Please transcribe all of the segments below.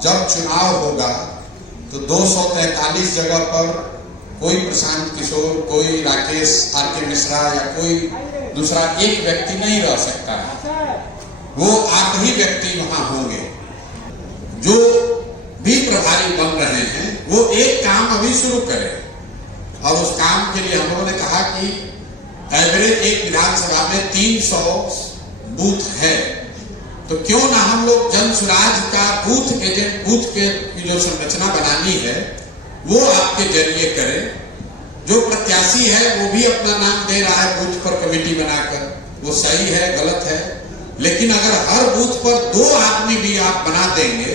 जब चुनाव होगा तो 243 जगह पर कोई प्रशांत किशोर, कोई राकेश आर.के. मिश्रा या कोई दूसरा एक व्यक्ति नहीं रह सकता है। वो आप ही व्यक्ति वहां होंगे। जो भी प्रभारी बन रहे हैं वो एक काम अभी शुरू करें और उस काम के लिए हम लोगों ने कहा कि एवरेज एक विधानसभा में 300 बूथ है, तो क्यों ना हम लोग जन स्वराज का बूथ एजेंट, बूथ के की जो संरचना बनानी है वो आपके जरिए करें। जो प्रत्याशी है वो भी अपना नाम दे रहा है बूथ पर कमेटी बनाकर, वो सही है गलत है, लेकिन अगर हर बूथ पर 2 आदमी भी आप बना देंगे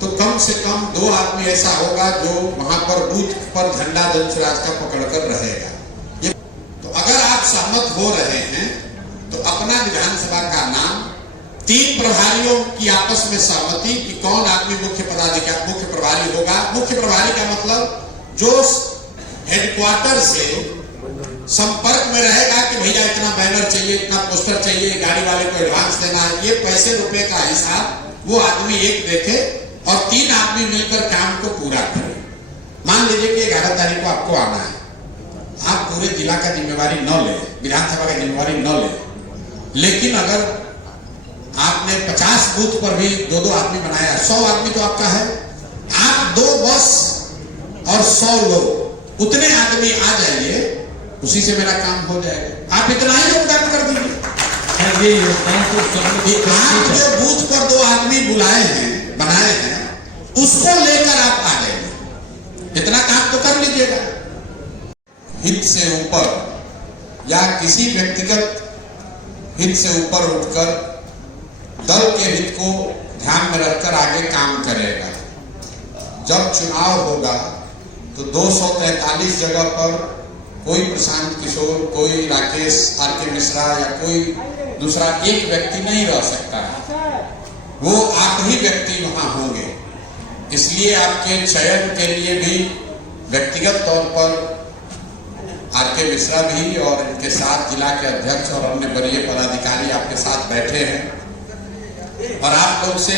तो कम से कम 2 आदमी ऐसा होगा जो वहां पर बूथ पर झंडा जन स्वराज का पकड़कर रहेगा। तो अगर आप सहमत हो रहे हैं तो अपना विधानसभा का नाम 3 प्रभारियों की आपस में सहमति कि कौन आदमी मुख्य पदाधिकारी, मुख्य प्रभारी होगा। मुख्य प्रभारी का मतलब जो हेडक्वार्टर से संपर्क में रहेगा कि भैया इतना बैनर चाहिए, इतना पोस्टर चाहिए, गाड़ी वाले को एडवांस देना है, ये पैसे रुपए का हिसाब वो आदमी एक देखे और 3 आदमी मिलकर काम को पूरा करें। मान लीजिए कि 11 तारीख को आपको आना है, आप पूरे जिला का जिम्मेवारी न ले, विधानसभा का जिम्मेवारी न ले, लेकिन अगर आपने 50 बूथ पर भी 2-2 आदमी बनाया, 100 आदमी तो आपका है, आप 2 बस और 100 लोग, उतने आदमी आ जाइए, उसी से मेरा काम हो जाएगा। आप इतना ही योगदान कर दीजिए। आप जो बूथ पर 2 आदमी बुलाए हैं, बनाए हैं, उसको लेकर आप आ जाइए, इतना काम तो कर लीजिएगा। हित से ऊपर या किसी व्यक्तिगत हित से ऊपर उठकर दल के हित को ध्यान में रखकर आगे काम करेगा। जब चुनाव होगा तो 243 जगह पर कोई प्रशांत किशोर, कोई राकेश आर.के. मिश्रा या कोई दूसरा एक व्यक्ति नहीं रह सकता है। वो आप ही व्यक्ति वहां होंगे। इसलिए आपके चयन के लिए भी व्यक्तिगत तौर पर आर.के. मिश्रा भी और इनके साथ जिला के अध्यक्ष और अन्य वरीय पदाधिकारी आपके साथ बैठे हैं और आप लोग से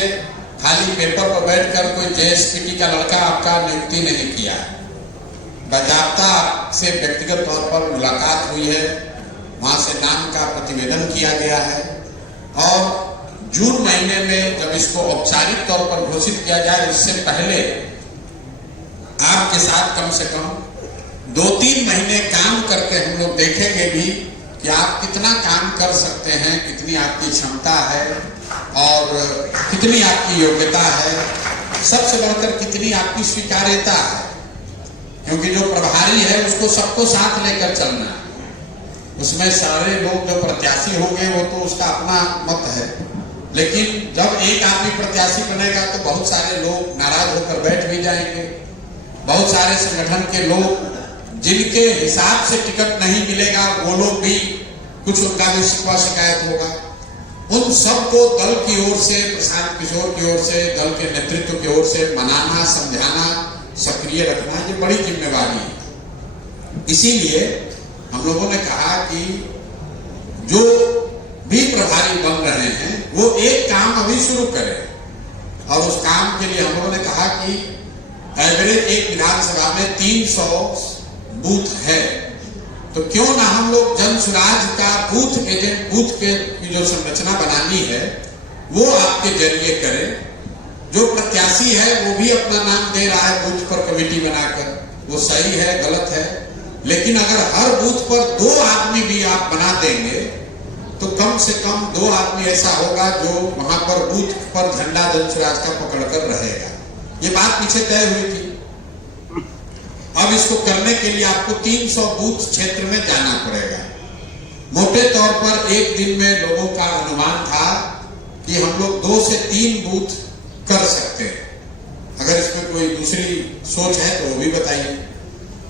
खाली पेपर पर बैठकर कोई जेएसपीटी का लड़का आपका नियुक्ति नहीं किया है। बाजाबता से व्यक्तिगत तौर पर मुलाकात हुई है, वहां से नाम का प्रतिवेदन किया गया है और जून महीने में जब इसको औपचारिक तौर पर घोषित किया जाए इससे पहले आपके साथ कम से कम 2-3 महीने काम करके हम लोग देखेंगे भी कि आप कितना काम कर सकते हैं, कितनी आपकी क्षमता है और कितनी आपकी योग्यता है, सबसे बढ़कर कितनी आपकी स्वीकार्यता है। क्योंकि जो प्रभारी है उसको सबको साथ लेकर चलना है। उसमें सारे लोग जो प्रत्याशी होंगे वो तो उसका अपना मत है, लेकिन जब एक आदमी प्रत्याशी बनेगा तो बहुत सारे लोग नाराज होकर बैठ भी जाएंगे। बहुत सारे संगठन के लोग जिनके हिसाब से टिकट नहीं मिलेगा वो लोग भी, कुछ उनका भी शिकवा शिकायत होगा। उन सबको दल की ओर से, प्रशांत किशोर की ओर से, दल के नेतृत्व की ओर से मनाना, समझाना, सक्रिय रखना, ये बड़ी जिम्मेवारी है। इसीलिए हम लोगों ने कहा कि जो भी प्रभारी बन रहे हैं वो एक काम अभी शुरू करें और उस काम के लिए हम लोगों ने कहा कि एवरेज एक विधानसभा में 300 बूथ है, तो क्यों ना हम लोग जन स्वराज का बूथ एजेंट, बूथ के की जो संरचना बनानी है वो आपके जरिए करें। जो प्रत्याशी है वो भी अपना नाम दे रहा है बूथ पर कमेटी बनाकर, वो सही है गलत है, लेकिन अगर हर बूथ पर 2 आदमी भी आप बना देंगे तो कम से कम 2 आदमी ऐसा होगा जो वहां पर बूथ पर झंडा जन स्वराज का पकड़कर रहेगा। ये बात पीछे तय हुई थी। अब इसको करने के लिए आपको 300 बूथ क्षेत्र में जाना पड़ेगा। मोटे तौर पर एक दिन में लोगों का अनुमान था कि हम लोग 2 से 3 बूथ कर सकते हैं। अगर इसमें कोई दूसरी सोच है तो वो भी बताइए।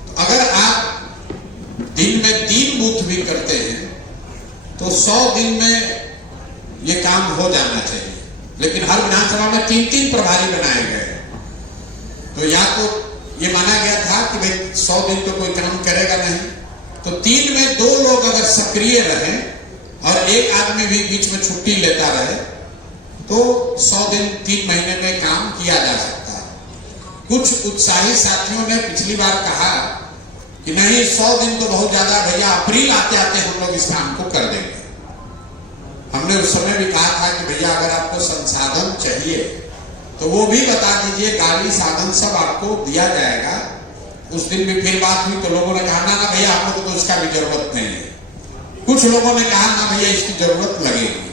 तो अगर आप दिन में 3 बूथ भी करते हैं तो 100 दिन में ये काम हो जाना चाहिए, लेकिन हर विधानसभा में 3-3 प्रभारी बनाए गए। तो या तो ये माना गया था कि भाई 100 दिन तो कोई काम करेगा नहीं, तो 3 में 2 लोग अगर सक्रिय रहें और एक आदमी भी बीच में छुट्टी लेता रहे तो 100 दिन 3 महीने में काम किया जा कुछ उत्साही साथियों ने पिछली बार कहा कि नहीं 100 दिन तो बहुत ज्यादा भैया, अप्रैल आते आते हम लोग इस काम को कर देंगे। हमने उस समय भी कहा था कि भैया अगर आपको संसाधन चाहिए तो वो भी बता दीजिए, गाड़ी साधन सब आपको दिया जाएगा। उस दिन भी फिर बात हुई तो लोगों ने कहा ना भैया हम लोग को तो इसका भी जरूरत नहीं है। कुछ लोगों ने कहा ना भैया इसकी जरूरत लगेगी।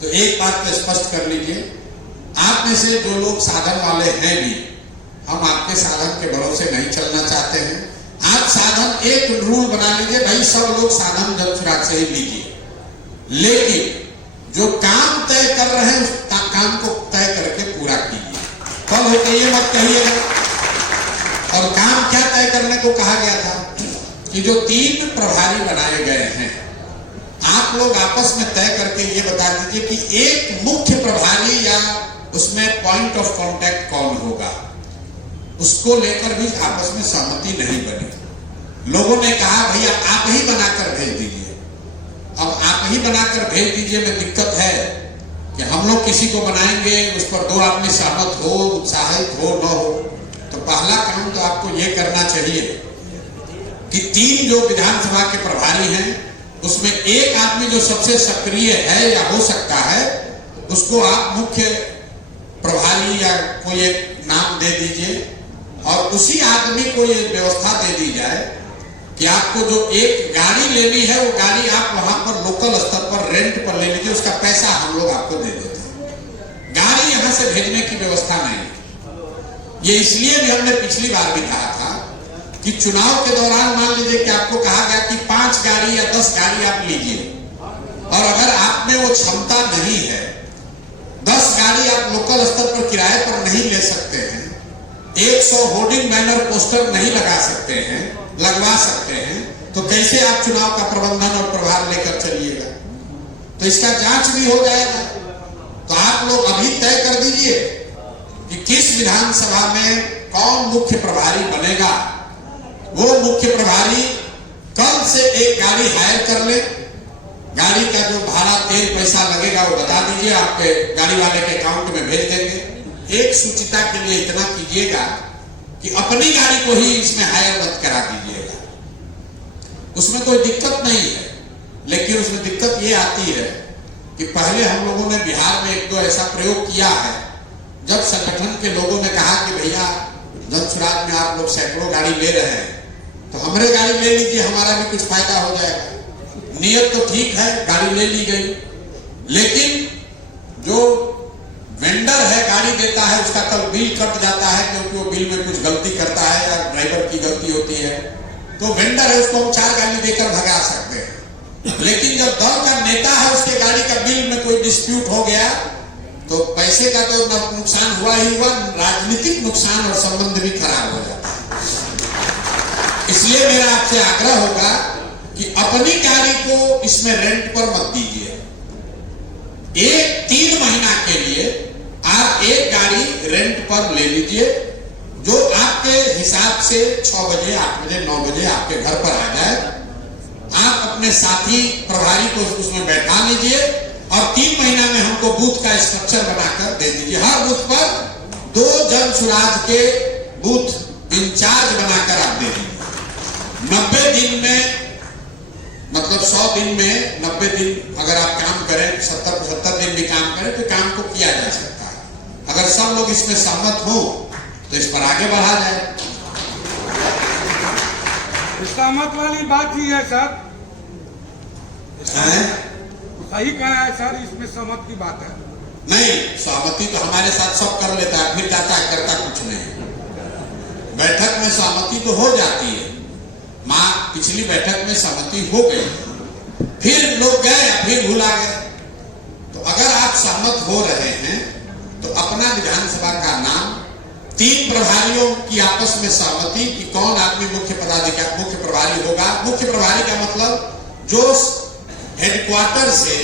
तो एक बात तो स्पष्ट कर लीजिए, आप में से जो लोग साधन वाले हैं भी, हम आपके साधन के भरोसे नहीं चलना चाहते हैं। आप साधन एक रूल बना लीजिए, भाई सब लोग साधन जल सुराग से ही लीजिए, लेकिन जो काम तय कर रहे हैं उस काम को तय करके पूरा कीजिए। कल होते ये मत कहिएगा। और काम क्या तय करने को कहा गया था कि जो 3 प्रभारी बनाए गए हैं, आप लोग आपस में तय करके ये बता दीजिए कि एक मुख्य प्रभारी या उसमें पॉइंट ऑफ कांटेक्ट कौन होगा। उसको लेकर भी आपस में सहमति नहीं बनी। लोगों ने कहा भैया आप ही बनाकर भेज दीजिए। अब आप ही बनाकर भेज दीजिए में दिक्कत है कि हम लोग किसी को बनाएंगे, उस पर 2 आदमी सहमत हो, उत्साहित हो न हो। तो पहला काम तो आपको ये करना चाहिए कि 3 जो विधानसभा के प्रभारी हैं उसमें एक आदमी जो सबसे सक्रिय है या हो सकता है, उसको आप मुख्य प्रभारी या कोई एक नाम दे दीजिए। और उसी आदमी को ये व्यवस्था दे दी जाए कि आपको जो एक गाड़ी लेनी है वो गाड़ी आप वहां पर लोकल स्तर पर रेंट पर ले लीजिए, उसका पैसा हम लोग आपको दे देते हैं। गाड़ी यहां से भेजने की व्यवस्था नहीं। ये इसलिए भी हमने पिछली बार भी कहा था कि चुनाव के दौरान मान लीजिए कि आपको कहा गया कि 5 गाड़ी या 10 गाड़ी आप लीजिए, और अगर आप में वो क्षमता नहीं है, 10 गाड़ी आप लोकल स्तर पर किराए पर नहीं ले सकते हैं, 100 होर्डिंग बैनर पोस्टर नहीं लगा सकते हैं, लगवा सकते हैं, तो कैसे आप चुनाव का प्रबंधन और प्रभार लेकर चलिएगा। तो इसका जांच भी हो जाएगा। तो आप लोग अभी तय कर दीजिए कि किस विधानसभा में कौन मुख्य प्रभारी बनेगा। वो मुख्य प्रभारी कल से एक गाड़ी हायर कर ले, गाड़ी का जो भाड़ा तेल पैसा लगेगा वो बता दीजिए, आपके गाड़ी वाले के अकाउंट में भेज देंगे। एक सूचिता के लिए इतना कीजिएगा कि अपनी गाड़ी को ही इसमें हायर मत करा दीजिएगा। उसमें कोई दिक्कत नहीं है, लेकिन उसमें दिक्कत ये आती है कि पहले हम लोगों ने बिहार में 1-2 ऐसा प्रयोग किया है, जब संगठन के लोगों ने कहा कि भैया जन सुराग में आप लोग सैकड़ों गाड़ी ले रहे हैं तो हमारे गाड़ी ले लीजिए, हमारा भी कुछ फायदा हो जाएगा। नियत तो ठीक है, गाड़ी ले ली गई, लेकिन जो वेंडर है गाड़ी देता है उसका कल बिल कट जाता है, क्योंकि वो बिल में कुछ गलती करता है या ड्राइवर की गलती होती है, तो वेंडर है उसको हम 4 गाड़ी देकर भगा सकते हैं। लेकिन जब दल का नेता है उसके गाड़ी का बिल में कोई डिस्प्यूट हो गया तो पैसे का तो नुकसान हुआ ही हुआ, राजनीतिक नुकसान और संबंध भी खराब हो जाता है। इसलिए मेरा आपसे आग्रह होगा कि अपनी गाड़ी को इसमें रेंट पर मत दीजिए। 3 महीना के लिए आप एक गाड़ी रेंट पर ले लीजिए, जो आपके हिसाब से 6 बजे, 8 बजे, 9 बजे आपके घर पर आ जाए। आप अपने साथी प्रभारी को उसमें बैठा लीजिए और 3 महीना में हमको बूथ का स्ट्रक्चर बनाकर दे दीजिए। हर बूथ पर 2 जन सुराज के बूथ इंचार्ज बनाकर आप दे दीजिए। 90 दिन में, मतलब 100 दिन में 90 दिन अगर आप काम करें, 70-75 दिन भी काम करें तो काम को किया जा सकता है। अगर सब लोग इसमें सहमत हो तो इस पर आगे बढ़ा जाए। सहमत वाली बात ही है सर, सही कहा है सर, इसमें सहमत की बात है। नहीं, सहमति तो हमारे साथ सब कर लेता है, फिर जाता करता कुछ नहीं। बैठक में सहमति तो हो जाती है। पिछली बैठक में सहमति हो गई, फिर लोग गए, फिर भुला गए। तो अगर आप सहमत हो रहे हैं तो अपना विधानसभा का नाम, 3 प्रभारियों की आपस में सहमति कि कौन आदमी मुख्य प्रभारी होगा। मुख्य प्रभारी का मतलब जो हेडक्वार्टर से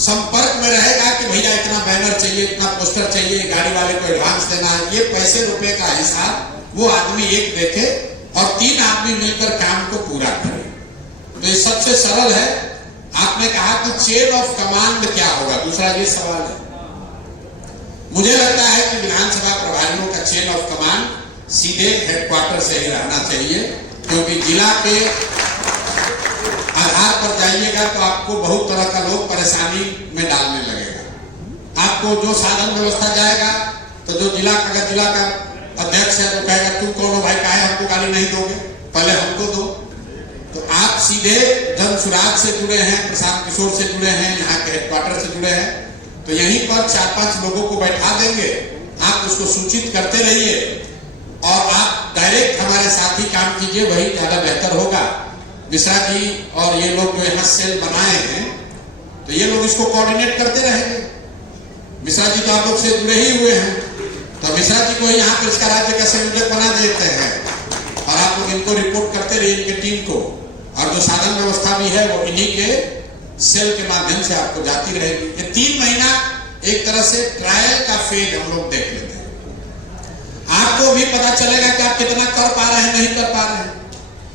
संपर्क में रहेगा कि भैया इतना बैनर चाहिए, इतना पोस्टर चाहिए, गाड़ी वाले को एडवांस देना है, ये पैसे रुपए का हिसाब वो आदमी एक देखे और 3 आदमी मिलकर काम को पूरा करें। तो ये सबसे सरल है। आपने कहा कि चेन ऑफ कमांड क्या होगा, दूसरा ये सवाल है। मुझे लगता है कि विधानसभा प्रभारियों का चेन ऑफ सीधे हेडक्वार्टर से ही रहना चाहिए, क्योंकि जिला के आधार पर जाइएगा तो आपको बहुत तरह का लोग परेशानी में डालने लगेगा। आपको जो साधन व्यवस्था जाएगा तो जो जिला का अध्यक्ष है तो कहेगा तू कौन हो भाई, काहे हमको गाड़ी नहीं दोगे, पहले हमको दो। तो आप सीधे जन सुराज से जुड़े हैं, प्रशांत किशोर से जुड़े हैं, यहाँ के हेडक्वार्टर से जुड़े हैं, तो यहीं पर 4-5 लोगों को बैठा देंगे, आप उसको सूचित करते रहिए और आप डायरेक्ट हमारे साथ ही काम कीजिए, वही ज्यादा बेहतर होगा। मिश्रा जी और ये लोग जो यहाँ सेल बनाए हैं तो ये लोग इसको कोऑर्डिनेट करते रहेंगे। मिश्रा जी तो आप लोग से जुड़े ही हुए हैं, तो मिश्रा जी को यहाँ पर इसका राज्य का संयोजक बना देते हैं और आप लोग इनको रिपोर्ट करते रहिए, इनके टीम को, और जो साधन व्यवस्था भी है वो इन्हीं के सेल के माध्यम से आपको जाती रहेगी। ये 3 महीना एक तरह से ट्रायल का फेज हम लोग देख लेते हैं। आपको भी पता चलेगा कि आप कितना कर पा रहे हैं, नहीं कर पा रहे हैं।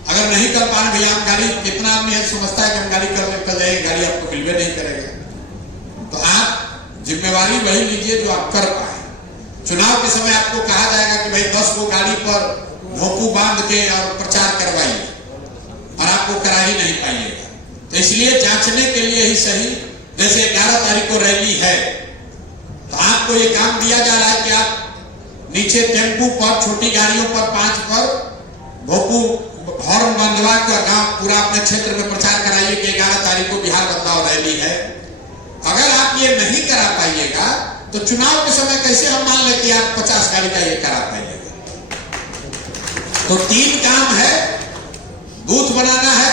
अगर नहीं कर पा रहे भैया हम गाड़ी, कितना आदमी है समझता है कि हम गाड़ी कर जाएंगे, गाड़ी आपको मिलवे नहीं करेगा। तो आप जिम्मेवारी वही लीजिए जो आप कर पाए। चुनाव के समय आपको कहा जाएगा कि भाई 10 को गाड़ी पर भोंपू बांध के और प्रचार करवाइए, और आपको करा ही नहीं पाइएगा। तो इसलिए जांचने के लिए ही सही, जैसे 11 तारीख को रैली है तो आपको ये काम दिया जा रहा है कि आप नीचे टेम्पू पर, छोटी गाड़ियों पर, 5 पर भोंपू हॉर्न बंधवा कर गांव पूरा अपने क्षेत्र में प्रचार कराइए कि 11 तारीख को बिहार बदलाव रैली है। अगर आप ये नहीं करा पाइएगा तो चुनाव के समय कैसे हम मान लें कि आप 50 गाड़ी का ये करा पाइएगा। तो 3 काम है, बूथ बनाना है,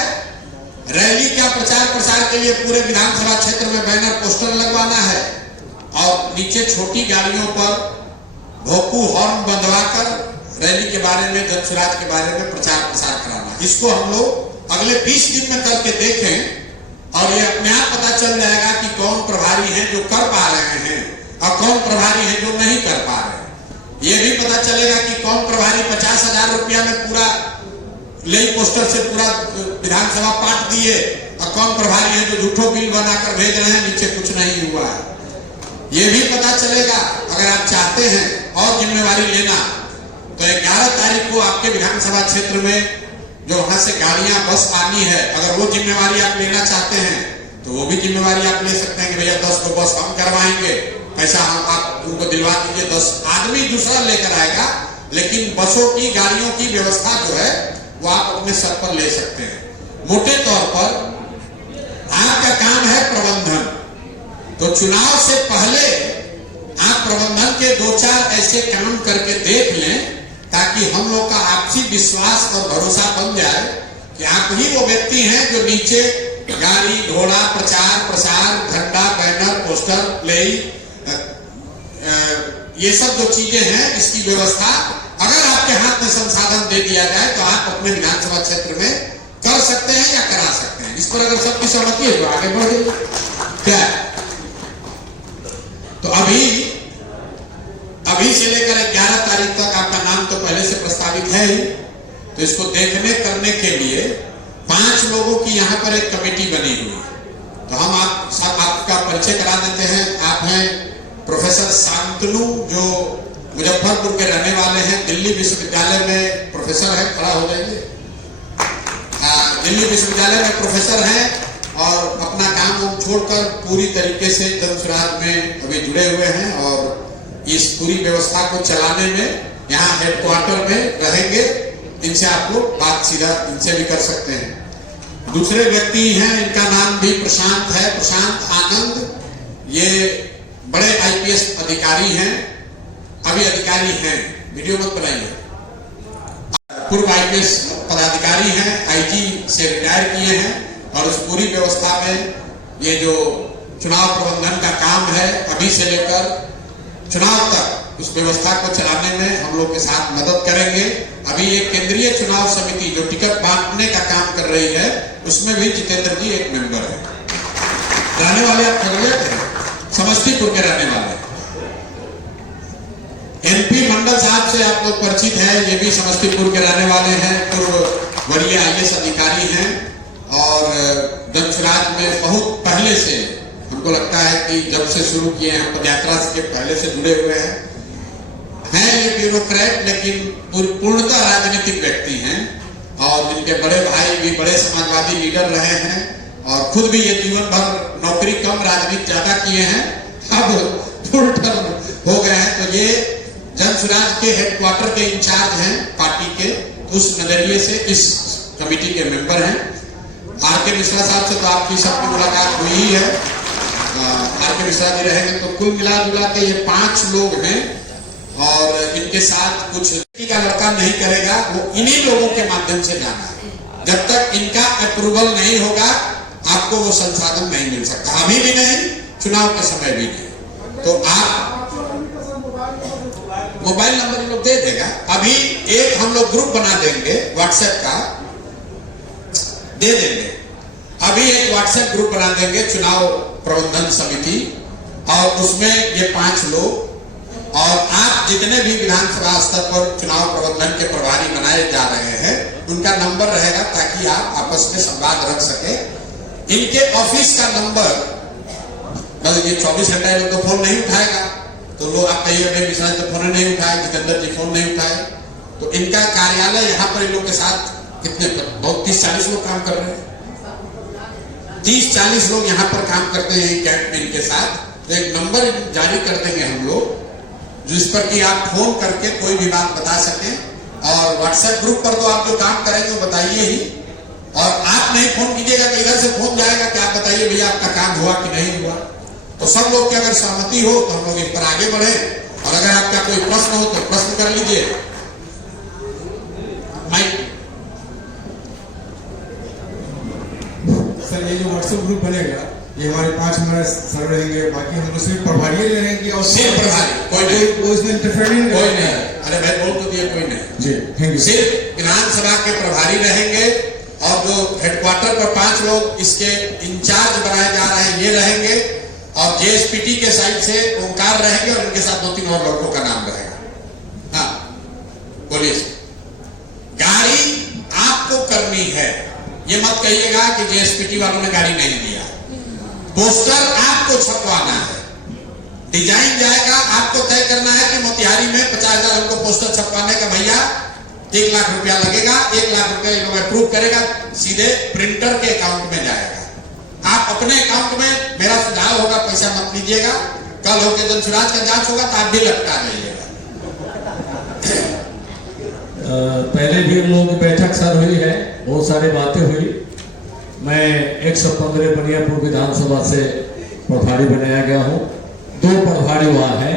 रैली का प्रचार प्रसार के लिए पूरे विधानसभा क्षेत्र में बैनर पोस्टर लगवाना है, और नीचे छोटी गाड़ियों पर भोंपू हॉर्न बंधवाकर रैली के बारे में, जनसुराज के बारे में प्रचार प्रसार कराना। इसको हम लोग अगले 20 दिन में करके देखें और ये अपने आप पता चल जाएगा कि कौन प्रभारी हैं जो कर पा रहे हैं और कौन प्रभारी हैं जो नहीं कर पा रहे हैं। ये भी पता चलेगा कि कौन प्रभारी 50,000 रुपया में पूरा लेई पोस्टर से पूरा विधानसभा पाट दिए और कौन प्रभारी हैं जो झूठो बिल बनाकर भेज रहे हैं, नीचे कुछ नहीं हुआ है। ये भी पता चलेगा। अगर आप चाहते हैं और जिम्मेवारी लेना तो 11 तारीख को आपके विधानसभा क्षेत्र में जो वहां से गाड़ियां बस आनी है, अगर वो जिम्मेवारी आप लेना चाहते हैं तो वो भी जिम्मेवारी आप ले सकते हैं कि भैया 10 को बस हम करवाएंगे, पैसा हम आप उनको दिलवा दीजिए। 10 आदमी दूसरा लेकर आएगा, लेकिन बसों की, गाड़ियों की व्यवस्था जो है वो आप अपने सर पर ले सकते हैं। मोटे तौर पर आपका काम है प्रबंधन। तो चुनाव से पहले आप प्रबंधन के 2-4 ऐसे काम करके देख लें ताकि हम लोग का आपसी विश्वास और भरोसा बन जाए कि आप ही वो व्यक्ति हैं जो नीचे गाड़ी घोड़ा, प्रचार प्रसार, झंडा, बैनर, पोस्टर, लेई, ये सब जो चीजें हैं इसकी व्यवस्था अगर आपके हाथ में संसाधन दे दिया जाए तो आप अपने विधानसभा क्षेत्र में कर सकते हैं या करा सकते हैं। इस पर अगर सबकी सहमति है तो आगे बढ़े। क्या तो अभी से लेकर 11 तारीख तक आपका नाम तो पहले से प्रस्तावित है ही, तो इसको देखने करने के लिए 5 लोगों की यहाँ पर एक कमेटी बनी हुई है। तो हम आपका परिचय करा देते हैं। आप हैं प्रोफेसर शांतनु, जो मुजफ्फरपुर के रहने वाले हैं, दिल्ली विश्वविद्यालय में प्रोफेसर है, खड़ा हो जाइए। दिल्ली विश्वविद्यालय में प्रोफेसर हैं और अपना काम छोड़कर पूरी तरीके से जनसुराज में अभी जुड़े हुए हैं और इस पूरी व्यवस्था को चलाने में यहाँ हेडक्वार्टर में रहेंगे। इनसे आप लोग बात सीधा इनसे भी कर सकते हैं। दूसरे व्यक्ति हैं, इनका नाम भी प्रशांत है, प्रशांत आनंद। ये बड़े IPS अधिकारी हैं, अभी अधिकारी हैं, वीडियो मत बनाइए। पूर्व IPS पदाधिकारी हैं, IG से रिटायर किए हैं और उस पूरी व्यवस्था में ये जो चुनाव प्रबंधन का काम है अभी से लेकर चुनाव तक उस व्यवस्था को चलाने में हम लोग के साथ मदद करेंगे। अभी एक केंद्रीय चुनाव समिति जो टिकट बांटने का काम कर रही है उसमें भी जितेंद्र जी एक मेंबर है। रहने वाले आप खगड़िया के, समस्तीपुर के रहने वाले। MP मंडल साहब से आप लोग परिचित हैं, ये भी समस्तीपुर के रहने वाले हैं, पूर्व वरीय IAS अधिकारी हैं और जनसुराज में बहुत पहले से, हमको लगता है कि जब से शुरू किए हैं पदयात्रा के पहले से जुड़े हुए हैं। ये ब्यूरोक्रेट लेकिन पूर्णतः राजनीतिक व्यक्ति हैं और जिनके बड़े भाई भी बड़े समाजवादी लीडर रहे हैं और खुद भी ये जीवन भर नौकरी कम राजनीति ज्यादा किए हैं, अब फुल टर्म हो गए हैं। तो ये जन सुराज के हेडक्वार्टर के इंचार्ज हैं पार्टी के, उस नजरिए से इस कमेटी के मेंबर हैं। आर के मिश्रा साहब से तो आपकी सबकी मुलाकात हुई ही है, आर के मिश्रा जी रहेंगे। तो कुल मिला जुला के ये 5 लोग हैं और इनके साथ कुछ का लड़का नहीं करेगा, वो इन्हीं लोगों के माध्यम से जाना है। जब तक इनका अप्रूवल नहीं होगा आपको वो संसाधन नहीं मिल सकता, अभी भी नहीं, चुनाव के समय भी नहीं। तो आप मोबाइल नंबर इन लोग दे देगा। अभी एक हम लोग ग्रुप बना देंगे व्हाट्सएप का, दे देंगे। अभी एक व्हाट्सएप ग्रुप बना देंगे चुनाव प्रबंधन समिति, और उसमें ये 5 लोग और आप जितने भी विधानसभा स्तर पर चुनाव प्रबंधन के प्रभारी बनाए जा रहे हैं उनका नंबर रहेगा, ताकि आप आपस में संवाद रख सके। इनके ऑफिस का नंबर, मतलब ये 24 घंटा लोग तो फोन नहीं उठाएगा, तो लोग आप कहिए मिश्रा जी तो फोन नहीं उठाए, जितेंद्र जी फोन नहीं उठाए, तो इनका कार्यालय यहाँ पर इन लोग के साथ कितने बहुत 30-40 लोग काम कर रहे हैं, 30-40 लोग यहाँ पर काम करते हैं कैंप में इनके साथ। तो एक नंबर जारी कर देंगे हम लोग जिस पर कि आप फोन करके कोई भी बात बता सकें। और व्हाट्सएप ग्रुप पर तो आप जो काम करेंगे वो बताइए ही, और आप नहीं फोन कीजिएगा तो इधर से फोन जाएगा कि आप बताइए भैया आपका काम हुआ कि नहीं हुआ। तो सब लोग की अगर सहमति हो तो हम लोग इस पर आगे बढ़े, और अगर आपका कोई प्रश्न हो तो प्रश्न कर लीजिए। माइक सर, ये जो व्हाट्सएप ग्रुप बनेगा ये हमारे 5 हमारे सर रहेंगे, बाकी हम लोग सिर्फ प्रभारी रहेंगे और सिर्फ प्रभारी, कोई इसमें इंटरफेयरिंग कोई नहीं। अरे भाई बोल तो दिया, कोई नहीं जी, थैंक यू। सिर्फ विधानसभा के प्रभारी रहेंगे और जो हेडक्वार्टर पर 5 लोग इसके इंचार्ज बनाए जा रहे हैं ये रहेंगे, और जेएसपीटी के साइड से ओंकार रहेंगे और इनके साथ 2-3 और लड़कों का नाम रहेगा। हाँ बोलिए। गाड़ी आपको करनी है, ये मत कहिएगा कि जेएसपीटी वालों ने गाड़ी नहीं दिया। पोस्टर आपको छपवाना है, डिजाइन जाएगा, आपको तय करना है कि मोतिहारी में 50,000 हमको पोस्टर छपवाने का, भैया 1 लाख रुपया लगेगा, 1 लाख रुपया अप्रूव करेगा, सीधे प्रिंटर के अकाउंट में जाएगा। आप अपने अकाउंट में, मेरा सुझाव होगा पैसा मत लीजिएगा, कल होकर जनसुराज का जांच होगा तो आप भी लटका जाइएगा। पहले भी हम लोगों की बैठक सर हुई है, बहुत सारी बातें हुई। मैं 115 बनियापुर विधानसभा से प्रभारी बनाया गया हूँ। 2 प्रभारी वहाँ हैं,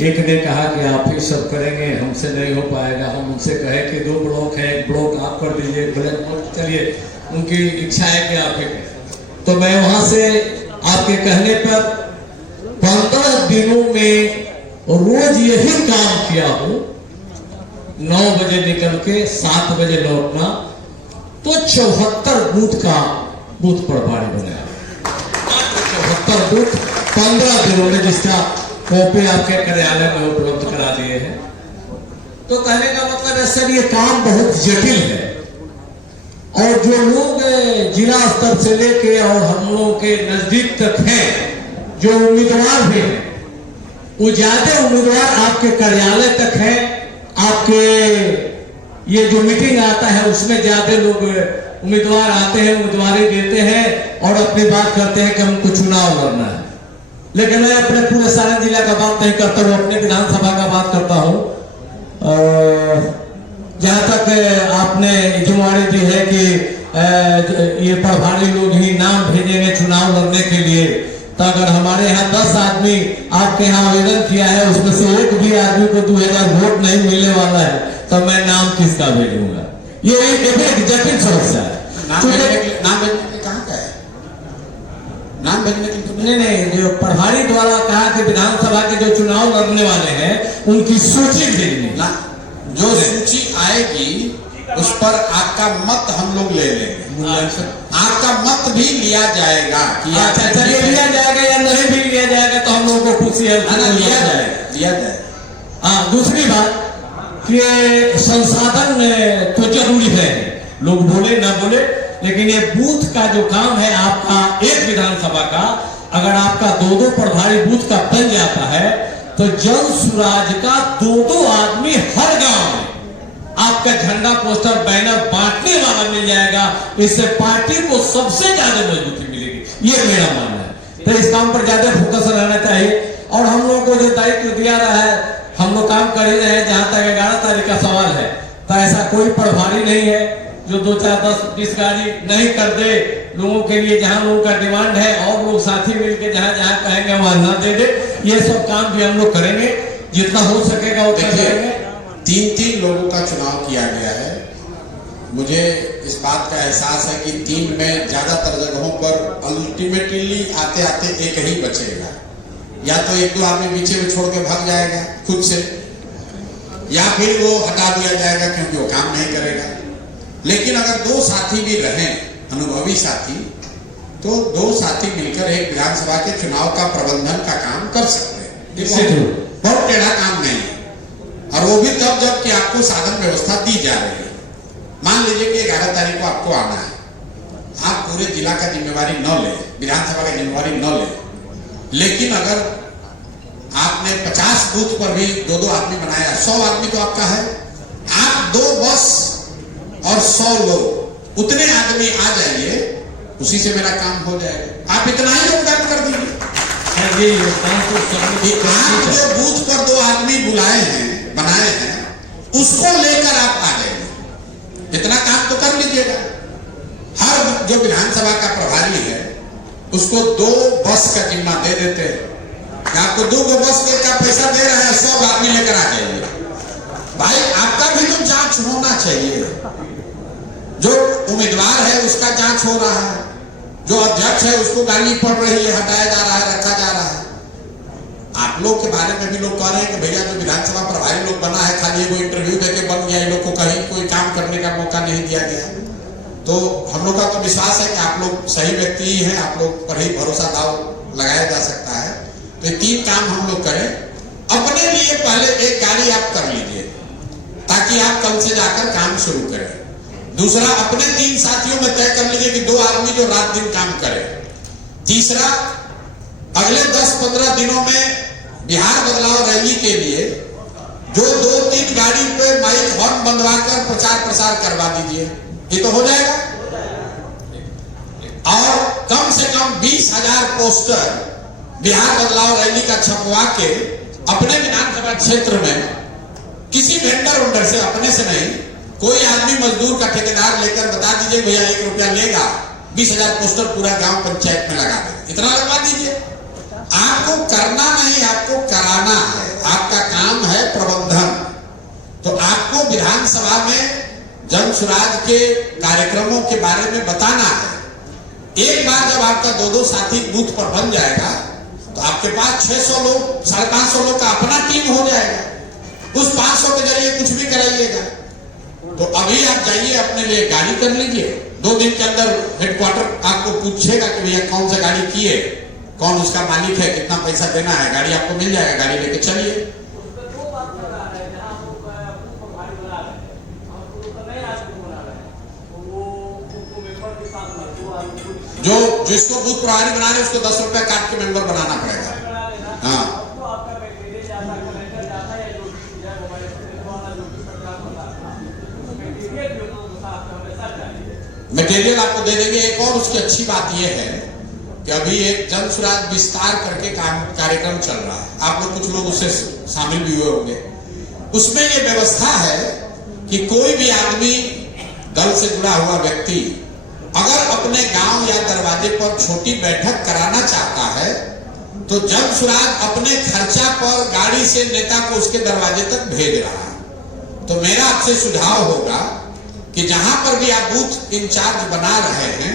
एक ने कहा कि आप ही सब करेंगे, हमसे नहीं हो पाएगा। हम उनसे कहे कि 2 ब्लॉक है, 1 ब्लॉक आप कर दीजिए, चलिए उनकी इच्छा है कि आप ही करें। तो मैं वहां से आपके कहने पर 15 दिनों में रोज यही काम किया हूं, 9 बजे निकल के 7 बजे लौटना, तो 74 बूथ का बूथ प्रभारी बनाया। 74 बूथ 15 दिनों में, जिसका कॉपी आपके कार्यालय में उपलब्ध करा दिए हैं। तो कहने का मतलब है सर, ये काम बहुत जटिल है, और जो लोग जिला स्तर से लेके और हम लोगों के नजदीक तक हैं, जो उम्मीदवार भी हैं, वो ज्यादा उम्मीदवार आपके कार्यालय तक हैं। आपके ये जो मीटिंग आता है उसमें ज्यादा लोग उम्मीदवार आते हैं, उम्मीदवारी देते हैं और अपनी बात करते हैं कि हमको चुनाव लड़ना है। लेकिन मैं अपने पूरे सारण जिला का बात नहीं करता हूँ, अपने विधानसभा का बात करता हूँ। जहाँ तक आपने जुमारी दी है कि ये प्रभारी लोग ही नाम भेजेंगे चुनाव लड़ने के लिए, तो अगर हमारे यहाँ 10 आदमी आपके यहाँ आवेदन किया है, उसमें से एक भी आदमी को 2000 वोट नहीं मिलने वाला है, तो मैं नाम किसका भेजूंगा? ये एक जटिल समस्या है। नाम भेजने के कहाँ का है? नाम भेजने के नहीं, जो प्रभारी द्वारा कहा कि विधानसभा के जो चुनाव लड़ने वाले हैं उनकी सूची भेजनी, जो सूची आएगी उस पर आपका मत हम लोग ले लेंगे। आपका मत भी लिया जाएगा कि चलिए लिया जाएगा या नहीं भी लिया जाएगा, तो हम लोगों को खुशी है, लिया जाएगा। हाँ, दूसरी बात कि संसाधन तो जरूरी है, लोग बोले ना बोले, लेकिन ये बूथ का जो काम है आपका, एक विधानसभा का अगर आपका 2-2 प्रभारी बूथ का बन जाता है, तो जन सुराज का 2-2 आदमी झंडा पोस्टर बैनर बांटने वाला मिल जाएगा, इससे पार्टी को सबसे ज्यादा मजबूती मिलेगी, ये मेरा मानना है। तो इस काम पर ज्यादा फोकस रहना चाहिए और हम लोगों को जो दायित्व दिया रहा है हम लोग काम कर ही रहे हैं। जहां तक 11 तारीख का सवाल है तो ऐसा कोई प्रभारी नहीं है जो 2, 4, 10, 20 गाड़ी नहीं कर दे लोगों के लिए। जहां लोगों का डिमांड है और लोग साथी मिलकर जहां जहां कहेंगे वहां ना दे दे, ये सब काम भी हम लोग करेंगे, जितना हो सकेगा उतना करेंगे। 3 लोगों का चुनाव किया गया है। मुझे इस बात का एहसास है कि 3 में ज्यादातर जगहों पर अल्टीमेटली आते आते एक ही बचेगा, या तो 1-2 आदमी पीछे में छोड़ के भाग जाएगा खुद से, या फिर वो हटा दिया जाएगा क्योंकि वो काम नहीं करेगा। लेकिन अगर 2 साथी भी रहें, अनुभवी साथी, तो 2 साथी मिलकर एक विधानसभा के चुनाव का प्रबंधन का काम कर सकते हैं। बहुत टेढ़ा काम नहीं है, और वो भी तब जब कि आपको साधन व्यवस्था दी जा रही है। मान लीजिए कि 11 तारीख को आपको आना है, आप पूरे जिला का जिम्मेवारी न ले, विधानसभा का जिम्मेवारी न ले, लेकिन अगर आपने 50 बूथ पर भी 2-2 आदमी बनाया, 100 आदमी तो आपका है, आप 2 बस और 100 लोग, उतने आदमी आ जाइए, उसी से मेरा काम हो जाएगा। आप इतना ही योगदान कर दीजिए। आप जो बूथ पर 2 आदमी बुलाए हैं, बनाए हैं, उसको लेकर आप आ जाइए, इतना काम तो कर लीजिएगा। हर जो विधानसभा का प्रभारी है उसको 2 बस का जिम्मा दे देते हैं, आपको 2 बस का पैसा दे रहे हैं, 100 आदमी लेकर आ जाइए। भाई आपका भी तो जांच होना चाहिए, जो उम्मीदवार है उसका जांच हो रहा है, जो अध्यक्ष है उसको गाली पड़ रही है, हटाया जा रहा है, रखा जा रहा है। आप लोग के बारे में भी लोग कह रहे हैं कि भैया जो विधानसभा प्रभारी लोग बना है खाली वो इंटरव्यू देके बन गया, इन लोग को कहीं कोई काम करने का मौका नहीं दिया गया। तो हम लोग का तो विश्वास है कि आप लोग सही व्यक्ति ही हैं, आप लोग पर ही भरोसा दाव लगाया जा सकता है। तो 3 काम हम लोग करें। अपने लिए पहले एक गाड़ी आप कर लीजिए ताकि आप कल से जाकर काम शुरू करें। दूसरा, अपने 3 साथियों में तय कर लीजिए कि 2 आदमी जो रात दिन काम करें। तीसरा, अगले 10-15 दिनों में बिहार बदलाव रैली के लिए जो 2-3 गाड़ी पे माइक हॉर्न बंधवाकर प्रचार प्रसार करवा दीजिए, ये तो हो जाएगा। और कम से कम 20,000 पोस्टर बिहार बदलाव रैली का छपवा के अपने विधानसभा क्षेत्र में किसी वेंडर से, अपने से नहीं, कोई आदमी मजदूर का ठेकेदार लेकर बता दीजिए भैया 1 रुपया लेगा, 20,000 पोस्टर पूरा गांव पंचायत में लगा दे, इतना लगवा दीजिए। आपको करना नहीं, आपको कराना है, आपका काम है प्रबंधन। तो आपको विधानसभा में जन सुराज के कार्यक्रमों के बारे में बताना है। एक बार जब आपका 2-2 साथी बूथ पर बन जाएगा तो आपके पास 600 लोग, 550 लोग का अपना टीम हो जाएगा। उस 500 के जरिए कुछ भी कराइएगा। तो अभी आप जाइए, अपने लिए गाड़ी कर लीजिए। 2 दिन के अंदर हेडक्वार्टर आपको पूछेगा कि भैया कौन सा गाड़ी किए, कौन उसका मालिक है, कितना पैसा देना है, गाड़ी आपको मिल जाएगा, गाड़ी लेके चलिए। जो जिसको बूथ प्रभारी बना रहे उसको 10 रुपया काट के मेंबर बनाना पड़ेगा। हाँ, मटेरियल आपको दे देंगे। एक और उसकी अच्छी बात यह है कि अभी एक जन सुराज विस्तार करके कार्यक्रम चल रहा है, आप लोग कुछ लोग उससे शामिल भी हुए होंगे। उसमें यह व्यवस्था है कि कोई भी आदमी, दल से जुड़ा हुआ व्यक्ति अगर अपने गांव या दरवाजे पर छोटी बैठक कराना चाहता है तो जन सुराज अपने खर्चा पर गाड़ी से नेता को उसके दरवाजे तक भेज रहा है। तो मेरा आपसे सुझाव होगा कि जहां पर भी आप बूथ इंचार्ज बना रहे हैं,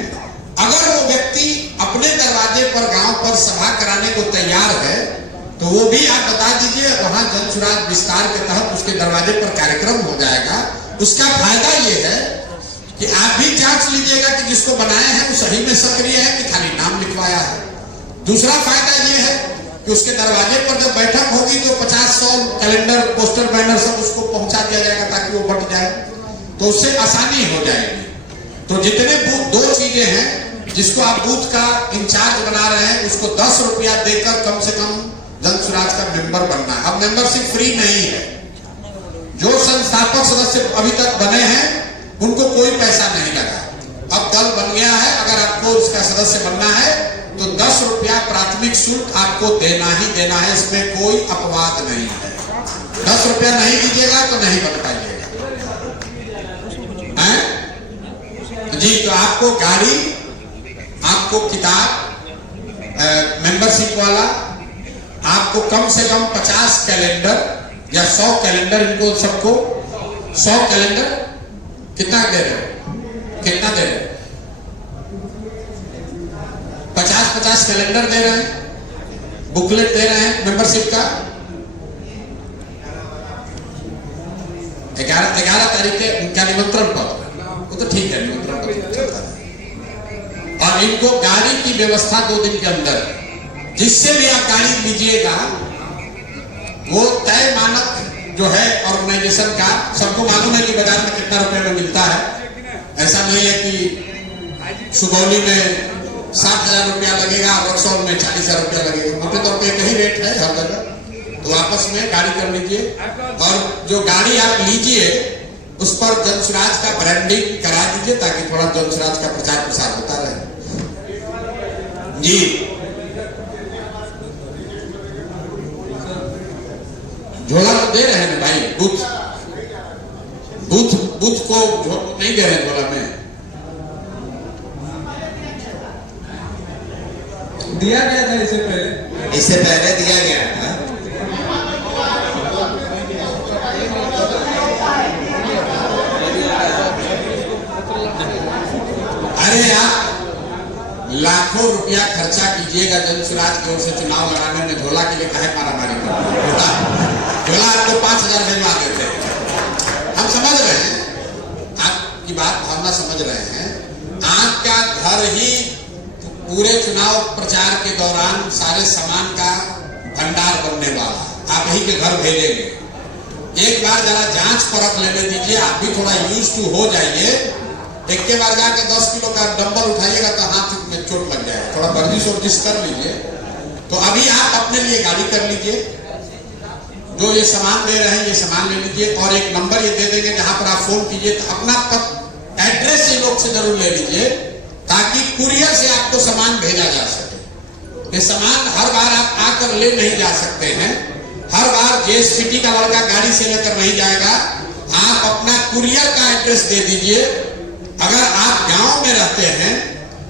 अगर वो व्यक्ति अपने दरवाजे पर गांव पर सभा कराने को तैयार है तो वो भी आप बता दीजिए, वहां जन सुराज विस्तार के तहत उसके दरवाजे पर कार्यक्रम हो जाएगा। उसका फायदा ये है कि आप भी जांच लीजिएगा कि जिसको बनाए हैं वो सही में सक्रिय है कि खाली नाम लिखवाया है। दूसरा फायदा ये है कि उसके दरवाजे पर जब बैठक होगी तो 50-100 कैलेंडर, पोस्टर, बैनर सब उसको पहुंचा दिया जाएगा ताकि वो बट जाए, तो उससे आसानी हो जाएगी। तो जितने बूथ, 2 चीजें हैं, जिसको आप बूथ का इंचार्ज बना रहे हैं उसको 10 रुपया देकर कम से कम जन सुराज का मेंबर बनना है। अब मेंबरशिप फ्री नहीं है, जो संस्थापक सदस्य सदस्य अभी तक बने हैं उनको कोई पैसा नहीं लगा। अब दल बन गया है, अगर आपको इसका सदस्य बनना है तो 10 रुपया प्राथमिक शुल्क आपको देना ही देना है, इसमें कोई अपवाद नहीं है। 10 रुपया नहीं दीजिएगा तो नहीं बन पाइएगा। जी, तो आपको गाड़ी, आपको किताब, मेंबरशिप वाला, आपको कम से कम 50 कैलेंडर या 100 कैलेंडर, इनको सबको 100 कैलेंडर कितना दे रहे हो, कितना दे रहे हो? 50-50 कैलेंडर दे रहे हैं, बुकलेट दे रहे हैं मेंबरशिप का। 11 तारीख के उनका निमंत्रण पत्र, वो तो ठीक है, निमंत्रण पत्र चलता है। और इनको गाड़ी की व्यवस्था 2 दिन के अंदर, जिससे भी आप गाड़ी लीजिएगा वो तय मानक जो है ऑर्गेनाइजेशन का, सबको मालूम है कि बाजार में कितना रुपए में मिलता है। ऐसा नहीं है कि सुगौली में 60,000 रुपया लगेगा, रक्सौल में 40,000 रुपया लगेगा। मोटे तौर पर एक ही रेट है हर जगह। तो आपस में गाड़ी कर लीजिए, और जो गाड़ी आप लीजिए उस पर जनसुराज का ब्रांडिंग करा दीजिए, ताकि थोड़ा जनसुराज का प्रचार प्रसार होता रहे। जी, झोला तो दे रहे हैं भाई, बूथ को नहीं दे रहे हैं झोला में। दिया गया था इससे पहले दिया गया था। अरे आप लाखों रुपया खर्चा कीजिएगा जनसुराज की ओर से चुनाव लड़ाने में, झोला के लिए काहे मारामारी करते? झोला आपको 5,000 भिजवा देते। हम समझ रहे हैं आपकी बात, भावना समझ रहे हैं। आपका घर ही पूरे चुनाव प्रचार के दौरान सारे सामान का भंडार बनने वाला, आप ही के घर भेजेंगे। एक बार जरा जांच परख लेने दीजिए, आप भी थोड़ा यूज टू हो जाइए। एक के बार जाके 10 किलो का डंबल उठाइएगा तो हाथ में चोट लग जाएगा। थोड़ा वर्जिश कर लीजिए। तो अभी आप अपने लिए गाड़ी कर लीजिए, जो ये सामान दे रहे हैं ये सामान ले लीजिए, और एक नंबर ये दे देंगे जहां पर आप फोन कीजिए तो अपना एड्रेस ये लोग से जरूर ले लीजिए, ताकि कुरियर से आपको सामान भेजा जा सके। ये सामान हर बार आप आकर ले नहीं जा सकते हैं, हर बार जेएसपीटी का लड़का गाड़ी से लेकर नहीं जाएगा। आप अपना कुरियर का एड्रेस दे दीजिए। अगर आप गांव में रहते हैं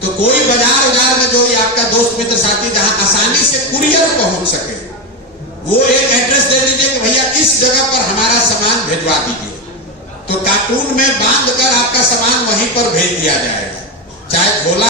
तो कोई बाजार में जो भी आपका दोस्त मित्र साथी जहां आसानी से कुरियर पहुंच सके, वो एक एड्रेस दे दीजिए कि भैया इस जगह पर हमारा सामान भिजवा दीजिए। तो कार्टून में बांध कर आपका सामान वहीं पर भेज दिया जाएगा, चाहे झोला